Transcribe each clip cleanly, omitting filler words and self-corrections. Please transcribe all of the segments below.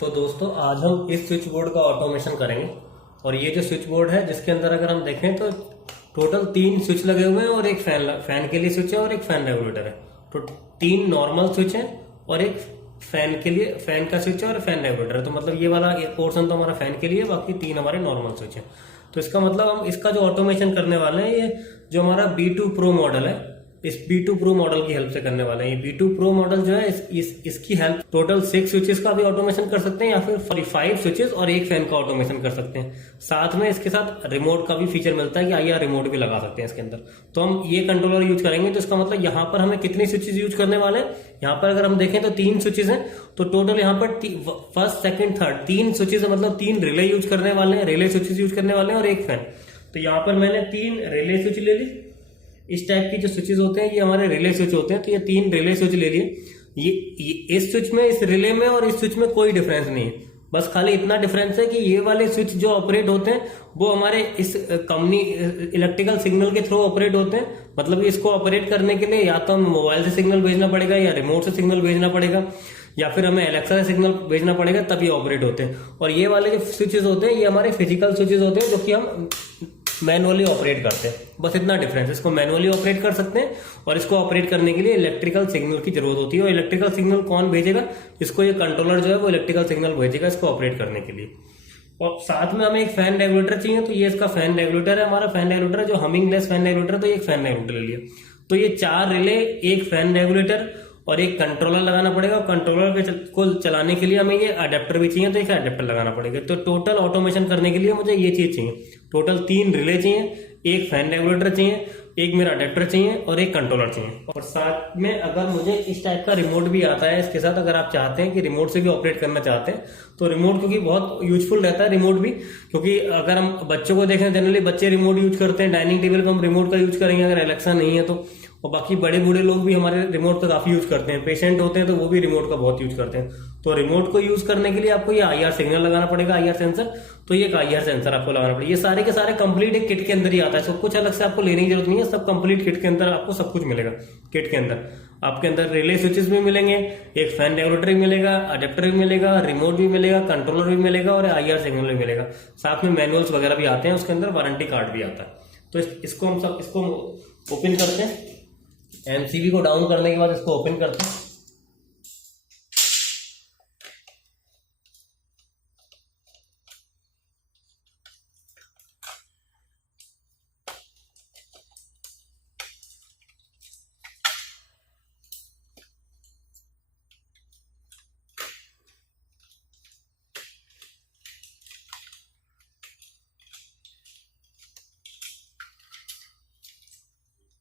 तो दोस्तों आज हम इस स्विच बोर्ड का ऑटोमेशन करेंगे। और ये जो स्विच बोर्ड है जिसके अंदर अगर हम देखें तो टोटल 3 स्विच लगे हुए हैं और एक फैन के लिए स्विच है और एक फैन रेगुलेटर है। तो 3 नॉर्मल स्विच है और एक फैन के लिए फैन का स्विच है और फैन रेगुलेटर है। तो मतलब ये वाला पोर्शन तो हमारा फैन के लिए, बाकी 3 हमारे नॉर्मल स्विच है। तो इसका मतलब हम इसका जो ऑटोमेशन करने वाले हैं, ये जो हमारा B2 Pro मॉडल है, इस B2 Pro मॉडल की हेल्प से करने वाले हैं। ये B2 Pro मॉडल जो है इसकी हेल्प टोटल 6 स्विचेस का भी ऑटोमेशन कर सकते हैं या फिर 45 स्विचेस और एक फैन का ऑटोमेशन कर सकते हैं। साथ में इसके साथ रिमोट का भी फीचर मिलता है कि आइए रिमोट भी लगा सकते हैं इसके अंदर। तो हम ये कंट्रोलर यूज करेंगे। तो इसका मतलब यहाँ पर हमें कितनी स्विचेस यूज करने वाले हैं, यहाँ पर अगर हम देखें तो 3 स्विचेस हैं। तो टोटल यहाँ पर फर्स्ट सेकंड थर्ड 3 स्विचेस है, मतलब 3 रिले यूज करने वाले हैं, रिले स्विचेस यूज करने वाले हैं और एक फैन। तो यहाँ पर मैंने 3 रिले स्विच ले ली। इस टाइप की जो स्विचेस होते हैं ये हमारे रिले स्विच होते हैं। तो ये 3 रिले स्विच ले लिए। ये इस स्विच में, इस रिले में और इस स्विच में कोई डिफरेंस नहीं है। बस खाली इतना डिफरेंस है कि ये वाले स्विच जो ऑपरेट होते हैं वो हमारे इस कंपनी इलेक्ट्रिकल सिग्नल के थ्रू ऑपरेट होते हैं। मतलब इसको ऑपरेट करने के लिए या तो हमें मोबाइल से सिग्नल भेजना पड़ेगा या रिमोट से सिग्नल भेजना पड़ेगा या फिर हमें एलेक्सा से सिग्नल भेजना पड़ेगा, तभी ऑपरेट होते हैं। और ये वाले जो स्विचेस होते हैं ये हमारे फिजिकल स्विचेस होते हैं जो कि हम मैनुअली ऑपरेट करते हैं। बस इतना डिफरेंस, इसको मैनुअली ऑपरेट कर सकते हैं और इसको ऑपरेट करने के लिए इलेक्ट्रिकल सिग्नल की जरूरत होती है। और इलेक्ट्रिकल सिग्नल कौन भेजेगा, इसको ये कंट्रोलर जो है वो इलेक्ट्रिकल सिग्नल भेजेगा इसको ऑपरेट करने के लिए। और साथ में हमें एक फैन रेगुलेटर चाहिए। तो ये इसका फैन रेगुलेटर है, हमारा फैन रेगुलेटर है जो हमिंगलेस फैन रेगुलेटर। तो एक फैन रेगुलेटर ले लिया। तो ये 4 रिले, एक फैन रेगुलेटर और एक कंट्रोलर लगाना पड़ेगा। और कंट्रोलर को चलाने के लिए हमें ये अडेप्टर भी चाहिए, तो एक अडेप्टर लगाना पड़ेगा। तो टोटल ऑटोमेशन करने के लिए मुझे ये चीज चाहिए। टोटल 3 रिले चाहिए, एक फैन रेगुलेटर चाहिए, एक मेरा अडेप्टर चाहिए और एक कंट्रोलर चाहिए। और साथ में अगर मुझे इस टाइप का रिमोट भी आता है इसके साथ, अगर आप चाहते हैं कि रिमोट से भी ऑपरेट करना चाहते हैं तो रिमोट, क्योंकि बहुत यूजफुल रहता है रिमोट भी। क्योंकि अगर हम बच्चों को देखें, जनरली बच्चे रिमोट यूज करते हैं, डाइनिंग टेबल पर हम रिमोट का यूज करेंगे अगर एलेक्सा नहीं है तो। और बाकी बड़े बूढ़े लोग भी हमारे रिमोट का काफी यूज करते हैं, पेशेंट होते हैं तो वो भी रिमोट का बहुत यूज करते हैं। तो रिमोट को यूज करने के लिए आपको ये IR सिग्नल लगाना पड़ेगा, IR सेंसर। तो ये IR सेंसर आपको लगाना पड़ेगा। ये सारे के सारे कंप्लीट एक किट के अंदर ही आता है, सब कुछ अलग से आपको लेने की जरूरत नहीं है। सब कंप्लीट किट के अंदर आपको सब कुछ मिलेगा। किट के अंदर आपके अंदर रिले स्विचेस भी मिलेंगे, एक फैन रेगुलेटर भी मिलेगा, अडेप्टर भी मिलेगा, रिमोट भी मिलेगा, कंट्रोलर भी मिलेगा और IR सिग्नल भी मिलेगा। साथ में मैनुअल्स वगैरह भी आते हैं, उसके अंदर वारंटी कार्ड भी आता है। तो इसको हम सब इसको ओपन करते हैं। MCB को डाउन करने के बाद इसको ओपन करते हैं।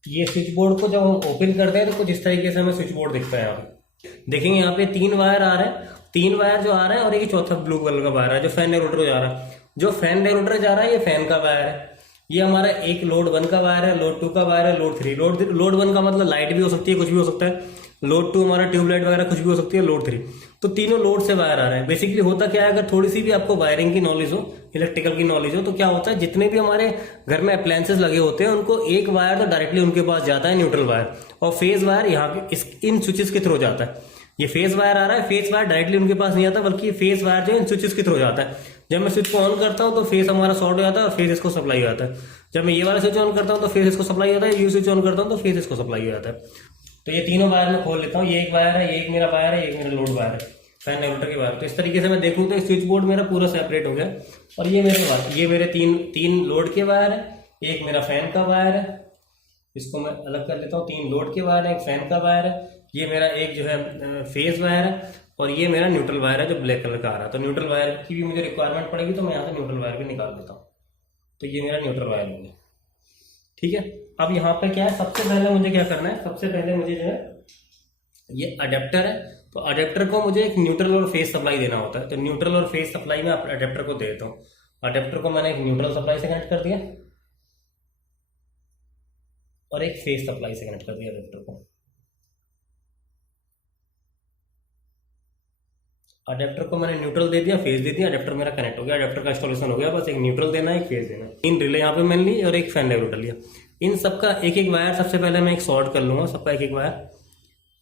ये स्विच बोर्ड को जब हम ओपन करते हैं तो कुछ इस तरीके से हमें स्विच बोर्ड दिखता है। यहाँ पे देखेंगे, यहाँ पे 3 वायर आ रहे हैं, 3 वायर जो आ रहे हैं और एक चौथा ब्लू कलर का वायर है जो फैन रेगुलेटर जा रहा है। जो फैन रेगुलेटर जा रहा है ये फैन का वायर है। ये हमारा एक लोड 1 का वायर है, लोड 2 का वायर है, लोड 3। लोड 1 का मतलब लाइट भी हो सकती है, कुछ भी हो सकता है। लोड 2 हमारा ट्यूबलाइट वगैरह कुछ भी हो सकती है। लोड 3, तो तीनों लोड से वायर आ रहे हैं। बेसिकली होता क्या है, अगर थोड़ी सी भी आपको वायरिंग की नॉलेज हो, इलेक्ट्रिकल की नॉलेज हो, तो क्या होता है, जितने भी हमारे घर में अप्लायंसेस लगे होते हैं उनको एक वायर तो डायरेक्टली उनके पास जाता है, न्यूट्रल वायर, और फेज वायर यहाँ पे इन स्विचेस के थ्रू जाता है। ये फेज वायर आ रहा है, फेज वायर डायरेक्टली उनके पास नहीं आता, बल्कि ये फेज वायर जो है इन स्विचेस के थ्रू जाता है। जब मैं स्विच को ऑन करता हूँ तो फेज हमारा शॉर्ट हो जाता है और फेज इसको सप्लाई हो जाता है। जब मैं ये वाला स्विच ऑन करता हूँ तो फेज इसको सप्लाई होता है, ये स्विच ऑन करता हूँ तो फेज इसको सप्लाई हो जाता है। तो ये तीनों वायर मैं खोल लेता हूँ। ये एक वायर है, ये एक मेरा वायर है, एक मेरा लोड वायर है, फैन रेगुलेटर के वायर। तो इस तरीके से मैं देखूँ तो स्विच बोर्ड मेरा पूरा सेपरेट हो गया। और ये मेरे तीन लोड के वायर है, एक मेरा फैन का वायर है, इसको मैं अलग कर लेता हूँ। 3 लोड के वायर है, एक फैन का वायर है, ये मेरा एक जो है फेज वायर है और ये मेरा न्यूट्रल वायर है जो ब्लैक कलर का आ रहा है। तो न्यूट्रल वायर की भी मुझे रिक्वायरमेंट पड़ेगी, तो मैं यहाँ से न्यूट्रल वायर भी निकाल देता हूँ। तो ये मेरा न्यूट्रल वायर हो गया, ठीक है। अब यहाँ पे क्या है, सबसे पहले मुझे क्या करना है, सबसे पहले मुझे जो है ये अडेप्टर है, तो अडेप्टर को मुझे एक न्यूट्रल और फेज सप्लाई देना होता है। तो न्यूट्रल और फेज सप्लाई में अडेप्टर को दे देता हूँ। अडेप्टर को मैंने एक न्यूट्रल सप्लाई से कनेक्ट कर दिया और एक फेज सप्लाई से कनेक्ट कर दिया अडेप्टर को। अडेप्टर को मैंने न्यूट्रल दे दिया, फेज दे दिया, अडेप्टर मेरा कनेक्ट हो गया, अडेप्टर का इंस्टॉलेशन हो गया। बस एक न्यूट्रल देना है, एक फेज देना है। 3 रिले यहाँ पे मैंने ली और एक फैन रेगुलेटर लिया। इन सबका एक एक वायर सबसे पहले मैं एक शॉर्ट कर लूंगा, सबका एक एक वायर।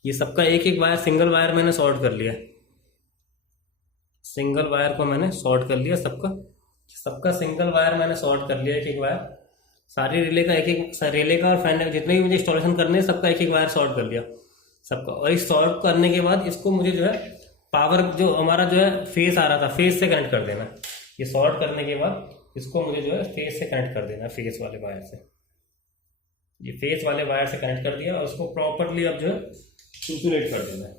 ये सबका एक एक वायर, सिंगल वायर मैंने शॉर्ट कर लिया। सिंगल वायर को मैंने शॉर्ट कर लिया, सबका सिंगल वायर मैंने शॉर्ट कर लिया, एक एक वायर सारी रिले का, एक एक रिले का और फैन जितने भी मुझे इंस्टॉलेशन करने हैं सबका एक एक वायर शॉर्ट कर लिया सबका। और इस शॉर्ट करने के बाद इसको मुझे जो है पावर जो हमारा जो है फेस आ रहा था, फेस से कनेक्ट कर देना। ये शॉर्ट करने के बाद इसको मुझे जो है फेस से कनेक्ट कर देना, फेस वाले वायर से। ये फेस वाले वायर से कनेक्ट कर दिया और उसको प्रॉपरली अब जो है इंसुलेट कर देना है।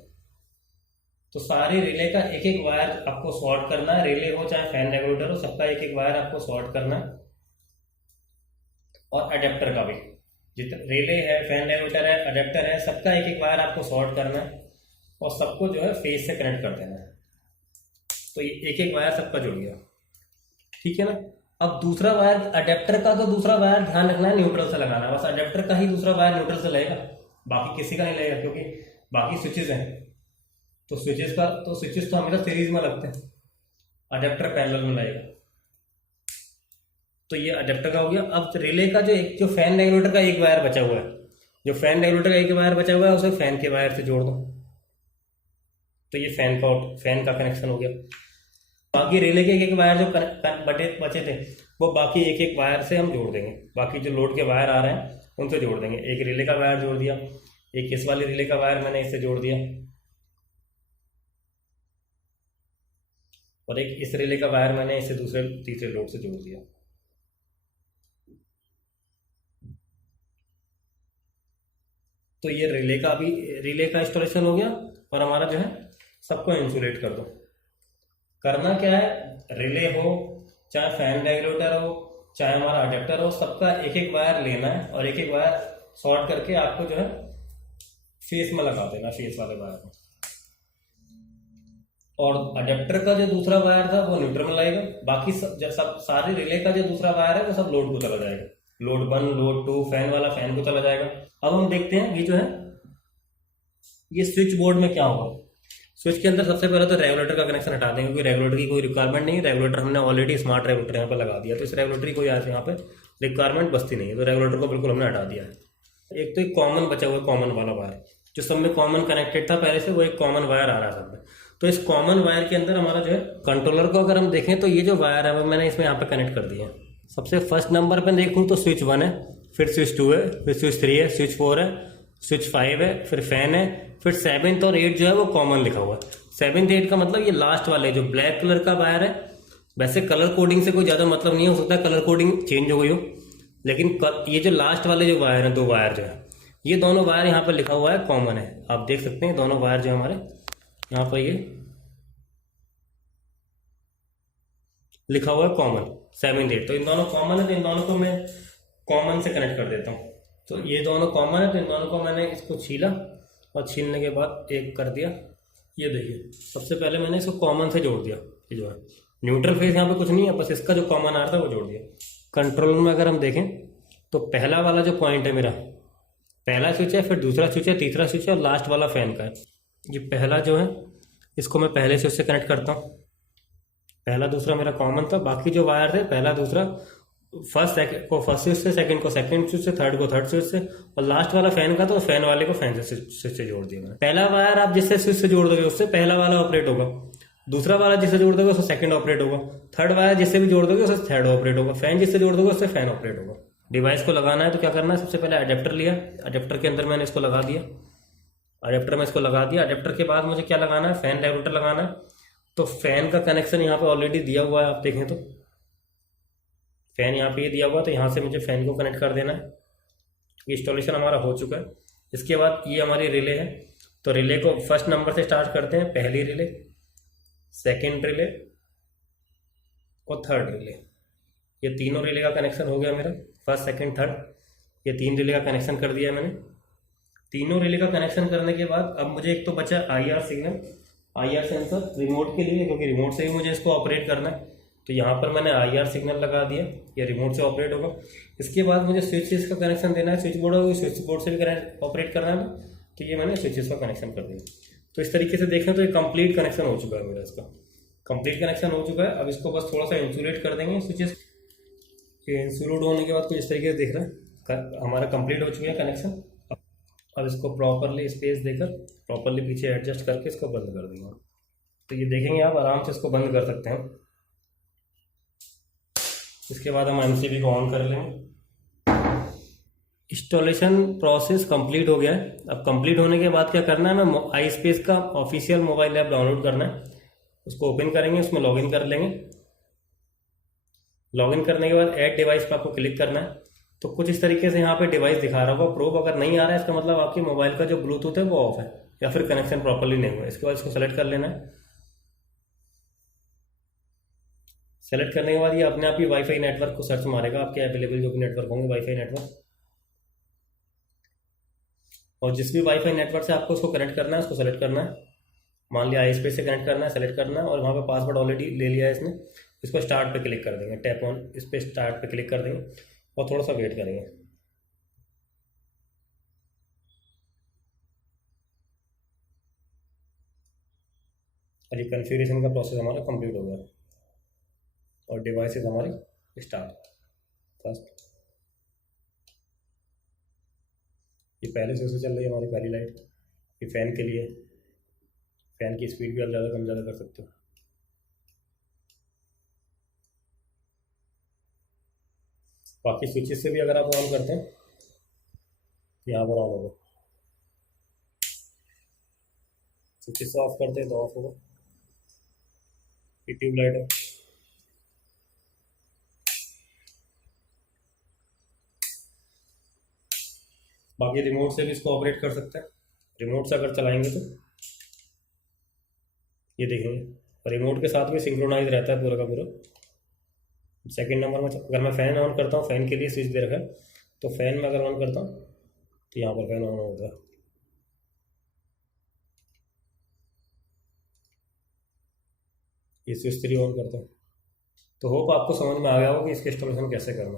तो सारी रिले का एक एक वायर आपको शॉर्ट करना है, रिले हो चाहे फैन रेगुलेटर हो, सबका एक एक वायर आपको शॉर्ट करना है। और अडेप्टर का भी, जितना रिले है, फैन रेगुलेटर है, अडेप्टर है, सबका एक एक वायर आपको शॉर्ट करना है और सबको जो है फेस से कनेक्ट कर देना है। तो ये एक एक वायर सबका जुड़ गया, ठीक है ना। अब दूसरा वायर अडेप्टर का, तो दूसरा वायर ध्यान रखना है न्यूट्रल से लगाना है, बस अडेप्टर का ही दूसरा वायर न्यूट्रल से लगेगा, बाकी किसी का नहीं लगेगा, क्योंकि बाकी स्विचेस हैं तो स्विचेस तो हमेशा सीरीज में लगते हैं, अडेप्टर पैरेलल में लगेगा। तो ये अडेप्टर का हो गया। अब रिले का जो फैन रेगुलेटर का एक वायर बचा हुआ है, जो फैन रेगुलेटर का एक वायर बचा हुआ है उसे फैन के वायर से जोड़ दो। तो ये फैन का कनेक्शन हो गया। बाकी रिले के एक एक वायर जो बचे थे वो बाकी एक एक वायर से हम जोड़ देंगे, बाकी जो लोड के वायर आ रहे हैं उनसे जोड़ देंगे। एक रिले का वायर जोड़ दिया, एक इस वाले रिले का वायर मैंने इससे जोड़ दिया और एक इस रिले का वायर मैंने इसे तीसरे लोड से जोड़ दिया। तो ये रिले का इंस्टॉलेशन हो गया। और हमारा जो है सबको इंसुलेट कर दो। करना क्या है, रिले हो चाहे फैन रेगुलेटर हो चाहे हमारा अडेप्टर हो, सबका एक एक वायर लेना है और एक एक वायर शॉर्ट करके आपको जो है फेस में लगा देना, फेस वाले वायर में। और अडेप्टर का जो दूसरा वायर था वो न्यूट्रल में लगेगा, बाकी सब सारे रिले का जो दूसरा वायर है वो सब लोड को चला जाएगा, लोड 1 लोड 2 फैन वाला फैन को चला जाएगा। अब हम देखते हैं ये जो है ये स्विच बोर्ड में क्या होगा। स्विच के अंदर सबसे पहले तो रेगुलेटर का कनेक्शन हटा देंगे, क्योंकि रेगुलेटर की कोई रिक्वायरमेंट नहीं है। रेगुलेटर हमने ऑलरेडी स्मार्ट रेगुलेटर यहाँ पे लगा दिया, तो इस रेगुलेटर की कोई यहाँ पे रिक्वायरमेंट बचती नहीं है, तो रेगुलेटर को बिल्कुल हमने हटा दिया है। एक तो एक कॉमन बचा हुआ है, कॉमन वाला वायर जो सब में कॉमन कनेक्टेड था पहले से, वो एक कॉमन वायर आ रहा है सब में। तो इस कॉमन वायर के अंदर हमारा जो है कंट्रोलर को अगर हम देखें तो ये जो वायर है वो मैंने इसमें यहाँ पे कनेक्ट कर दिया है। सबसे फर्स्ट नंबर पर देखूँ तो स्विच 1 है, फिर स्विच 2 है, फिर स्विच 3 है, स्विच 4 है, स्विच 5 है, फिर फैन है, फिर 7th और 8 जो है वो कॉमन लिखा हुआ है। 7th 8 का मतलब ये लास्ट वाले जो ब्लैक कलर का वायर है। वैसे कलर कोडिंग से कोई ज़्यादा मतलब नहीं, हो सकता है कलर कोडिंग चेंज हो गई हो, लेकिन ये जो लास्ट वाले जो वायर हैं, 2 वायर जो है, ये दोनों वायर यहाँ पर लिखा हुआ है कॉमन है। आप देख सकते हैं दोनों वायर जो हमारे यहाँ पर ये लिखा हुआ है कॉमन 7th 8, तो इन दोनों कॉमन है, तो इन दोनों को मैं कॉमन से कनेक्ट कर देता हूँ। तो ये दोनों कॉमन है, तो इन दोनों को मैंने इसको छीला और छीलने के बाद एक कर दिया। ये देखिए सबसे पहले मैंने इसको कॉमन से जोड़ दिया, ये जो है न्यूट्रल फेस यहाँ पे कुछ नहीं है, बस इसका जो कॉमन आ रहा था वो जोड़ दिया। कंट्रोल में अगर हम देखें तो पहला वाला जो पॉइंट है मेरा, पहला स्विच है, फिर दूसरा स्विच है, तीसरा स्विच है और लास्ट वाला फैन का है। ये पहला जो है इसको मैं पहले स्विच से कनेक्ट करता हूँ, पहला दूसरा मेरा कॉमन था, बाकी जो वायर थे पहला दूसरा फर्स्ट स्विच से, सेकंड को सेकंड स्विच से, थर्ड को थर्ड स्विच से, और लास्ट वाला फैन का तो फैन वाले को फैन से स्विच से जोड़ दिया मैंने। पहला वायर आप जिससे स्विच से जोड़ दोगे उससे पहला वाला ऑपरेट होगा, दूसरा वाला जिससे जोड़ दोगे उससे सेकंड ऑपरेट होगा, थर्ड वायर जिससे भी जोड़ दोगे उससे थर्ड ऑपरेट होगा, फैन जिससे जोड़ दोगे उससे फैन ऑपरेट होगा। डिवाइस को लगाना है तो क्या करना है, सबसे पहले अडेप्टर लिया, अडेप्टर के अंदर मैंने इसको लगा दिया, अडेप्टर में इसको लगा दिया। अडेप्टर के बाद मुझे क्या लगाना है, फैन रेगुलेटर लगाना है। तो फैन का कनेक्शन यहाँ पे ऑलरेडी दिया हुआ है, आप देखें तो फैन यहाँ पे ये दिया हुआ है, तो यहाँ से मुझे फैन को कनेक्ट कर देना है। इंस्टॉलेशन हमारा हो चुका है। इसके बाद ये हमारी रिले है, तो रिले को फर्स्ट नंबर से स्टार्ट करते हैं, पहली रिले, सेकेंड रिले और थर्ड रिले। ये तीनों रिले का कनेक्शन हो गया मेरा, फर्स्ट सेकेंड थर्ड, ये 3 रिले का कनेक्शन कर दिया मैंने। तीनों रिले का कनेक्शन करने के बाद अब मुझे एक तो बचा IR signal, IR sensor remote के लिए, क्योंकि रिमोट से ही मुझे इसको ऑपरेट करना है। तो यहाँ पर मैंने IR सिग्नल लगा दिया, ये रिमोट से ऑपरेट होगा। इसके बाद मुझे स्विचेस का कनेक्शन देना है, स्विच बोर्ड होगा, स्विच बोर्ड से भी ऑपरेट करना है, तो ये मैंने स्विचेस का कनेक्शन कर दिया। तो इस तरीके से देखें तो ये कंप्लीट कनेक्शन हो चुका है मेरा, इसका कंप्लीट कनेक्शन हो चुका है। अब इसको बस थोड़ा सा इंसुलेट कर देंगे स्विचेस। ये इंसुलेट होने के बाद कुछ इस तरीके से देख रहे हैं हमारा कंप्लीट हो चुका है कनेक्शन। अब इसको प्रॉपरली स्पेस देकर प्रॉपरली पीछे एडजस्ट करके इसको बंद कर दूंगा। तो ये देखेंगे आप आराम से इसको बंद कर सकते हैं। इसके बाद हम एमसीबी को ऑन कर लेंगे। इंस्टॉलेशन प्रोसेस कंप्लीट हो गया है। अब कंप्लीट होने के बाद क्या करना है, हमें आई स्पेस का ऑफिशियल मोबाइल ऐप डाउनलोड करना है। उसको ओपन करेंगे, उसमें लॉगिन कर लेंगे। लॉगिन करने के बाद ऐड डिवाइस पर आपको क्लिक करना है। तो कुछ इस तरीके से यहाँ पे डिवाइस दिखा रहा होगा। प्रोब अगर नहीं आ रहा है इसका मतलब आपके मोबाइल का जो ब्लूटूथ है वो ऑफ है या फिर कनेक्शन प्रॉपरली नहीं हुआ है। इसके बाद इसको सेलेक्ट कर लेना है। सेलेक्ट करने के बाद ये अपने आप ही वाईफाई नेटवर्क को सर्च मारेगा, आपके अवेलेबल जो भी नेटवर्क होंगे वाईफाई नेटवर्क, और जिस भी वाईफाई नेटवर्क से आपको उसको कनेक्ट करना है उसको सेलेक्ट करना है। मान लिया आईस्पेस से कनेक्ट करना है, सेलेक्ट करना है और वहाँ पे पासवर्ड ऑलरेडी ले लिया है इसने। इसको स्टार्ट पे क्लिक कर देंगे, टैप ऑन इस पर स्टार्ट पे क्लिक कर देंगे और थोड़ा सा वेट करेंगे। और ये कन्फिगरेशन का प्रोसेस हमारा कंप्लीट हो गया और डिवाइसेस हमारी स्टार्ट। फर्स्ट ये पहले से चल रही है हमारी पहली लाइट। ये फ़ैन के लिए, फ़ैन की स्पीड भी आप ज़्यादा कम ज़्यादा कर सकते हो। बाकी स्विचेस से भी अगर आप ऑन करते हैं तो यहाँ पर ऑन होगा, स्विचेस से ऑफ करते हैं तो ऑफ होगा। ये ट्यूबलाइट है। बाकी रिमोट से भी इसको ऑपरेट कर सकते हैं। रिमोट से अगर चलाएंगे तो ये देखेंगे रिमोट के साथ भी सिंक्रोनाइज रहता है पूरा का पूरा। सेकंड नंबर में अगर मैं फ़ैन ऑन करता हूँ, फ़ैन के लिए स्विच दे रखा है, तो फ़ैन में अगर ऑन करता हूँ तो यहाँ पर फ़ैन ऑन होता है। ये स्विच 3 ऑन करता हूँ। तो होप आपको समझ में आ गया होगा कि इसके इंस्टॉलेशन कैसे करना है।